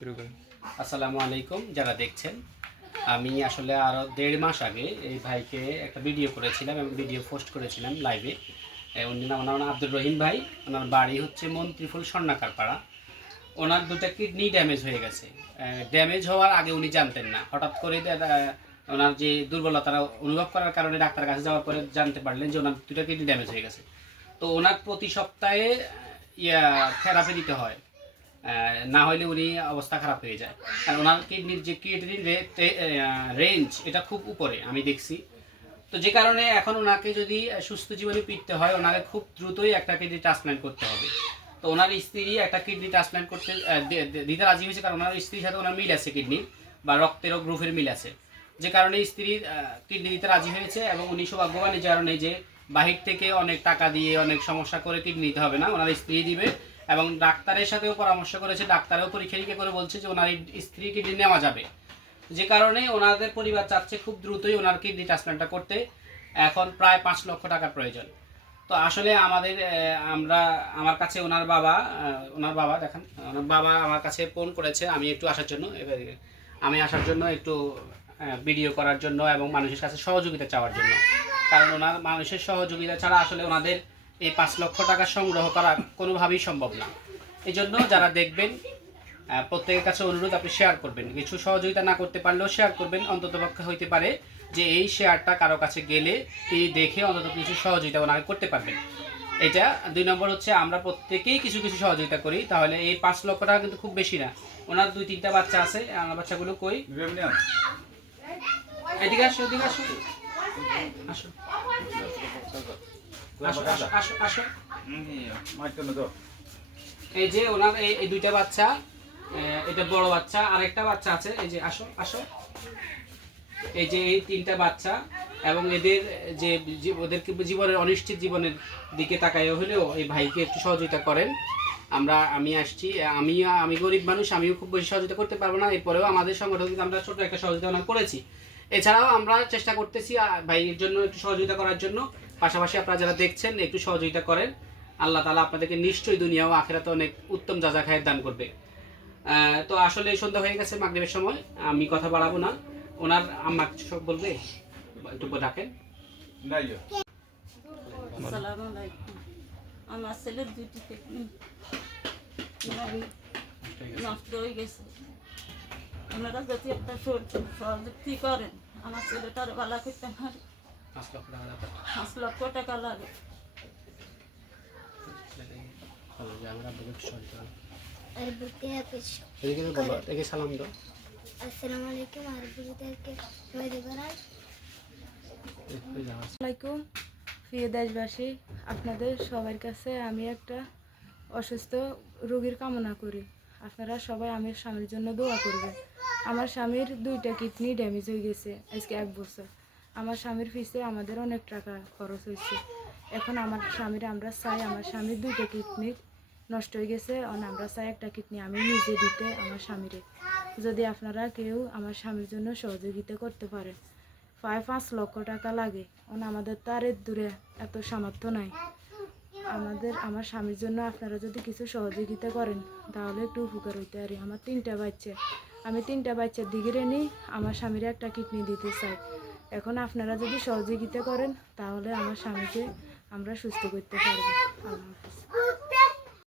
আসসালামু আলাইকুম যারা দেখছেন। আমি আসলে আরও 1.5 মাস আগে এই ভাইকে একটা ভিডিও করেছিলাম এবং ভিডিও পোস্ট করেছিলাম লাইভে। উনি নাম আব্দুর রহিম ভাই। ওনার বাড়ি হচ্ছে মন্ত্রীফুল স্বর্ণাকার পাড়া। ওনার দুটা কিডনি ড্যামেজ হয়ে গেছে। ড্যামেজ হওয়ার আগে উনি জানতেন না, হঠাৎ করে ওনার যে দুর্বলতা অনুভব করার কারণে ডাক্তারের কাছে যাওয়ার পরে জানতে পারলেন যে ওনার দুটা কিডনি ড্যামেজ হয়ে গেছে। তো ওনার প্রতি সপ্তাহে থেরাপি দিতে হয়, না হলে উনি অবস্থা খারাপ হয়ে যায়। আর ওনার কিডনির যে কিডনির রেঞ্জ এটা খুব উপরে আমি দেখছি। তো যে কারণে এখন ওনাকে যদি সুস্থ জীবনে ফিরতে হয় ওনাকে খুব দ্রুতই একটা কিডনি ট্রান্সপ্ল্যান্ট করতে হবে। তো ওনার স্ত্রী একটা কিডনি ট্রান্সপ্ল্যান্ট করতে দিতে রাজি হয়েছে, কারণ ওনার স্ত্রীর সাথে ওনার মিল আছে, কিডনির বা রক্তেরও গ্রুপের মিল আছে। যে কারণে স্ত্রী কিডনি দিতে রাজি হয়েছে এবং উনি সৌভাগ্যবান এই কারণে যে বাহির থেকে অনেক টাকা দিয়ে অনেক সমস্যা করে কিডনি দিতে হবে না, ওনার স্ত্রী দিবে। এবং ডাক্তারের সাথেও পরামর্শ করেছে, ডাক্তারও পরীক্ষা নিরীক্ষা করে বলছে যে ওনার স্ত্রী কিডনি নেওয়া যাবে। যে কারণে ওনাদের পরিবার চাচ্ছে খুব দ্রুতই ওনার কিডনি ট্রান্সপ্ল্যান্টটা করতে। এখন প্রায় 5 লক্ষ টাকার প্রয়োজন। তো আসলে আমার কাছে ওনার বাবা দেখেন, ওনার বাবা আমার কাছে ফোন করেছে আমি একটু আসার জন্য। এবারে আমি আসার জন্য একটু ভিডিও করার জন্য এবং মানুষের কাছে সহযোগিতা চাওয়ার জন্য, কারণ ওনার মানুষের সহযোগিতা ছাড়া আসলে ওনাদের এই 5 লক্ষ টাকা সংগ্রহ করা কোনোভাবেই সম্ভব না। এই জন্য যারা দেখবেন প্রত্যেকের কাছে অনুরোধ, আপনি শেয়ার করবেন। কিছু সহযোগিতা না করতে পারলেও শেয়ার করবেন, অন্ততপক্ষে হইতে পারে যে এই শেয়ারটা কারো কাছে গেলে তিনি দেখে অন্তত কিছু সহযোগিতা ওনাকে করতে পারবেন। এটা 2 নম্বর হচ্ছে আমরা প্রত্যেকেই কিছু কিছু সহযোগিতা করি, তাহলে এই 5 লক্ষ টাকা কিন্তু খুব বেশি না। ওনার 2-3টা বাচ্চা আছে, আমার বাচ্চাগুলো কই? এদিকে আসো, এদিকে আসো, আসো আসো আসো আসো। এই যে ওনার এই 2টা বাচ্চা, এটা বড় বাচ্চা, আর একটা বাচ্চা আছে, এই যে আসো আসো। এই যে এই 3টা বাচ্চা, এবং এদের যে ওদেরকে জীবনের অনিশ্চিত জীবনের দিকে তাকায় হলেও এই ভাইকে একটু সহযোগিতা করেন। আমি আসছি, আমি গরিব মানুষ, আমিও খুব বেশি সহযোগিতা করতে পারবো না, এরপরেও আমাদের সংগঠন থেকে আমরা ছোট একটা সহযোগিতা করেছি। এছাড়াও আমরা চেষ্টা করতেছি ভাইয়ের জন্য একটু সহযোগিতা করার জন্য। পাশাপাশি আপনারা যারা দেখছেন একটু সহযোগিতা করেন, আল্লাহ তাআলা আপনাদেরকে নিশ্চয়ই দুনিয়া ও আখিরাতে অনেক উত্তম যাজা খায়ের দান করবে। তো আসলে সন্ধ্যা হয়ে গেছে, মাগরিবের সময়, আমি কথা বাড়াবো না। ওনার আম্মা কিছু সব বলবে, একটু ডাকেন। আসসালামু আলাইকুম। আমার ছেলের 2টি কিডনি নষ্ট হয়ে গেছে। আপনারা যদি একটা সহযোগী করেন আমার ছেলেটার ভালো করতে পারে। 5 লক্ষ টাকা লাগে। সালাম দাও। আসসালামু আলাইকুম। আসসালামাইকুম প্রিয় দেশবাসী, আপনাদের সবার কাছে আমি একটা অসুস্থ রোগীর কামনা করি। আপনারা সবাই আমার স্বামীর জন্য দোয়া করবেন। আমার স্বামীর 2টা কিডনি ড্যামেজ হয়ে গেছে আজকে 1 বছর। আমার স্বামীর পিছে আমাদের অনেক টাকা খরচ হয়েছে। এখন আমরা চাই, আমার স্বামীর 2টা কিডনি নষ্ট হয়ে গেছে, আমরা চাই একটা কিডনি আমি নিজে দিতে আমার স্বামীরে। যদি আপনারা কেউ আমার স্বামীর জন্য সহযোগিতা করতে পারেন, প্রায় 5 লক্ষ টাকা লাগে। আমাদের তো আর দূরে এত সামর্থ্য নাই। আমার স্বামীর জন্য আপনারা যদি কিছু সহযোগিতা করেন তাহলে একটু উপকার হইতে পারি। আমার 3টা বাচ্চা, আমি 3টা বাচ্চার দিকে নিয়ে আমার স্বামীর একটা কিডনি দিতে চাই। এখন আপনারা যদি সহযোগিতা করেন তাহলে আমার স্বামীকে আমরা সুস্থ করতে পারবো। আল্লাহ হাফেজ।